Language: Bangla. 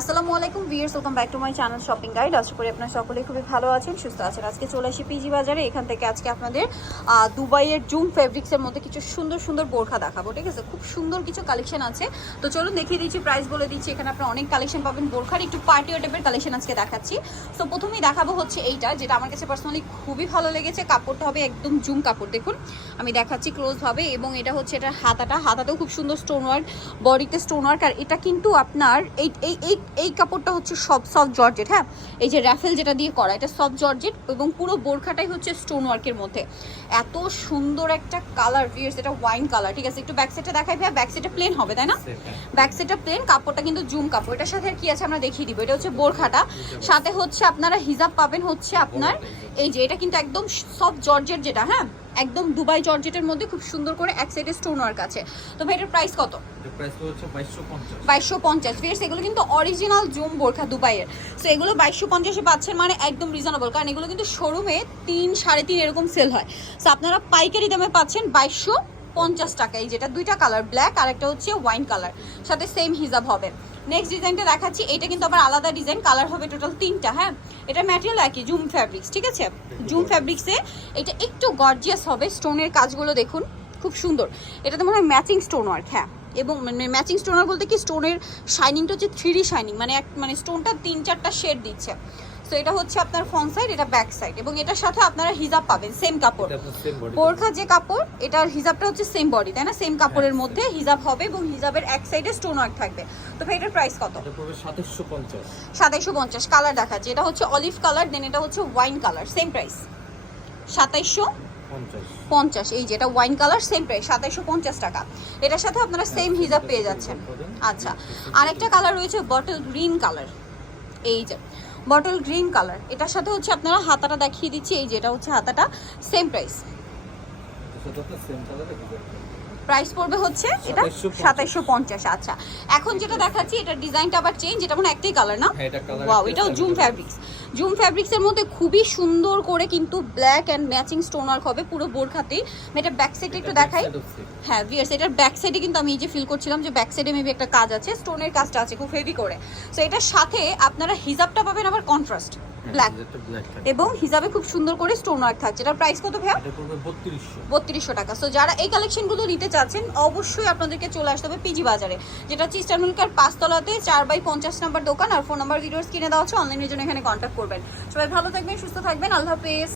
আসসালামু আলাইকুম viewers welcome back to my channel shopping guide. আশা করি আপনারা সকলে খুবই ভালো আছেন, সুস্থ আছেন। আজকে চলে আসি পিজি বাজারে। এখান থেকে আজকে আপনাদের দুবাইয়ের জুম ফেব্রিক্সের মধ্যে কিছু সুন্দর সুন্দর বোরখা দেখাবো, ঠিক আছে? খুব সুন্দর কিছু কালেকশন আছে। তো চলুন দেখিয়ে দিচ্ছি প্রাইস বলে দিচ্ছি। এখানে আপনারা অনেক কালেকশন পাবেন বোরখার, একটু পার্টি টাইপের কালেকশন আজকে দেখাচ্ছি। তো প্রথমেই দেখাবো হচ্ছে এইটা, যেটা আমার কাছে পার্সোনালি খুবই ভালো লেগেছে। কাপড়টা হবে একদম জুম কাপড়, দেখুন। আমি দেখাচ্ছি ক্লোজ ভাবে, এবং এটা হচ্ছে এটার হাতাটা। হাতাতেও খুব সুন্দর স্টোন ওয়ার্ক বডিতে স্টোন ওয়ার্ক আর এটা কিন্তু আপনার এই এই এই কাপড়টা হচ্ছে সব সফট জর্জেট হ্যাঁ? এই যে র্যাফেল যেটা দিয়ে করা এটা সফট জর্জেট এবং পুরো বোরখাটাই হচ্ছে স্টোন ওয়ার্কের মধ্যে। এত সুন্দর একটা কালার ভিয়ার্স এটা ওয়াইন কালার ঠিক আছে? একটু ব্যাক সাইডে দেখাই ভাই ব্যাক সাইডে প্লেন হবে তাই না? ব্যাক সাইডটা প্লেন কাপড়টা কিন্তু জুম কাপড়। এটার সাথে কি আছে আমরা দেখিয়ে দিব এটা হচ্ছে বোরখাটা। সাথে হচ্ছে আপনারা হিজাব পাবেন হচ্ছে আপনার এই যে এটা কিন্তু একদম সফট জর্জেট যেটা হ্যাঁ? একদম দুবাই জর্জেটের মধ্যে খুব সুন্দর করে এক সাইডে স্টোন ওয়ার্ক আছে। তো ভাই এটার প্রাইস কত? প্রাইস হচ্ছে বাইশশো পঞ্চাশ। বাইশশো এগুলো কিন্তু অরিজিনাল জুম বোরখা দুবাইয়ের। সো এগুলো বাইশশো পঞ্চাশে পাচ্ছেন মানে একদম রিজনেবল কারণ এগুলো কিন্তু শোরুমে তিন সাড়ে তিন এরকম সেল হয়। সো আপনারা পাইকারি দামে পাচ্ছেন বাইশশো পঞ্চাশ টাকা এই যেটা দুইটা কালার ব্ল্যাক আর একটা হচ্ছে ওয়াইন কালার সাথে সেম হিজাব হবে। নেক্সট ডিজাইনটা দেখাচ্ছি, এটা কিন্তু আবার আলাদা ডিজাইন কালার হবে টোটাল তিনটা হ্যাঁ? এটা ম্যাটেরিয়াল একই জুম ফ্যাব্রিক্স ঠিক আছে? জুম ফ্যাব্রিক্সে এটা একটু গর্জিয়াস হবে স্টোনের কাজগুলো দেখুন, খুব সুন্দর। এটা তো মনে হয় ম্যাচিং স্টোন ওয়ার্ক হ্যাঁ? এবং মানে ম্যাচিং স্টোনার বলতে কি স্টোনের শাইনিংটা হচ্ছে থ্রি শাইনিং মানে এক মানে স্টোনটা তিন চারটা শেড দিচ্ছে। সো এটা হচ্ছে আপনার ফ্রন্ট সাইড এটা ব্যাক সাইড এবং এটার সাথে আপনারা হিজাব পাবেন সেম কাপড়। বোরখা যে কাপড় এটার হিজাবটা হচ্ছে সেম বডি তাই না? সেম কাপড়ের মধ্যে হিজাব হবে এবং হিজাবের এক সাইডে স্টোন ওয়ার্ক থাকবে। তো ভাই এটার প্রাইস কত? সাতাইশো পঞ্চাশ। কালার দেখাচ্ছে। এটা হচ্ছে অলিভ কালার দেন এটা হচ্ছে ওয়াইন কালার সেম প্রাইস সাতাইশো পঞ্চাশ। পঞ্চাশ এই যেটা ওয়াইন কালার সেম প্রাইস সাতাইশো পঞ্চাশ টাকা। এটার সাথে আপনারা সেম হিজাব পেয়ে যাচ্ছেন। আচ্ছা আরেকটা কালার রয়েছে বটল গ্রিন কালার এই যে বটল গ্রিন কালার। এটার সাথে হচ্ছে আপনারা হাতাটা দেখিয়ে দিচ্ছি। এই যেটা হচ্ছে হাতাটা। সেম প্রাইস সেটা আপনার সেম কালারে প্রাইস পড়বে হচ্ছে এটা 2750 সাতাইশো পঞ্চাশ আচ্ছা। এখন যেটা দেখাচ্ছি এটার ডিজাইনটা আবার চেঞ্জ এটা মানে একটাই কালার না? হ্যাঁ এটা কালার ওয়াও এটাও জুম ফ্যাব্রিক্স জুম ফ্যাব্রিক্সের মধ্যে খুবই সুন্দর করে কিন্তু black and matching stone work হবে পুরো বোরখাতেই আমি এটা ব্যাক সাইডে একটু দেখাই। হ্যাঁ ভিয়ার্স এটার ব্যাক সাইডে কিন্তু আমি এই যে ফিল করছিলাম যে ব্যাক সাইডে মেবি একটা কাজ আছে স্টোনের কাজটা আছে খুব হেভি করে। সো এটার সাথে আপনারা হিজাবটা পাবেন আবার কন্ট্রাস্ট ব্ল্যাক এবং হিসাবে খুব সুন্দর করে স্টোন ওয়ার্ক থাকছে। এটার প্রাইস কত ভাইয়া? বত্রিশশো। টাকা। সো যারা এই কালেকশনগুলো নিতে চাচ্ছেন অবশ্যই আপনাদেরকে চলে আসতে হবে পিজি বাজারে যেটা হচ্ছে ইস্টার্নুলকার পাঁচতলাতে চার বাই পঞ্চাশ নাম্বার দোকান আর ফোন নাম্বার ভিডিওস কিনে দেওয়া হচ্ছে অনলাইনের জন্য এখানে কন্ট্যাক্ট করবেন। সবাই ভালো থাকবেন সুস্থ থাকবেন আল্লাহ হাফেজ।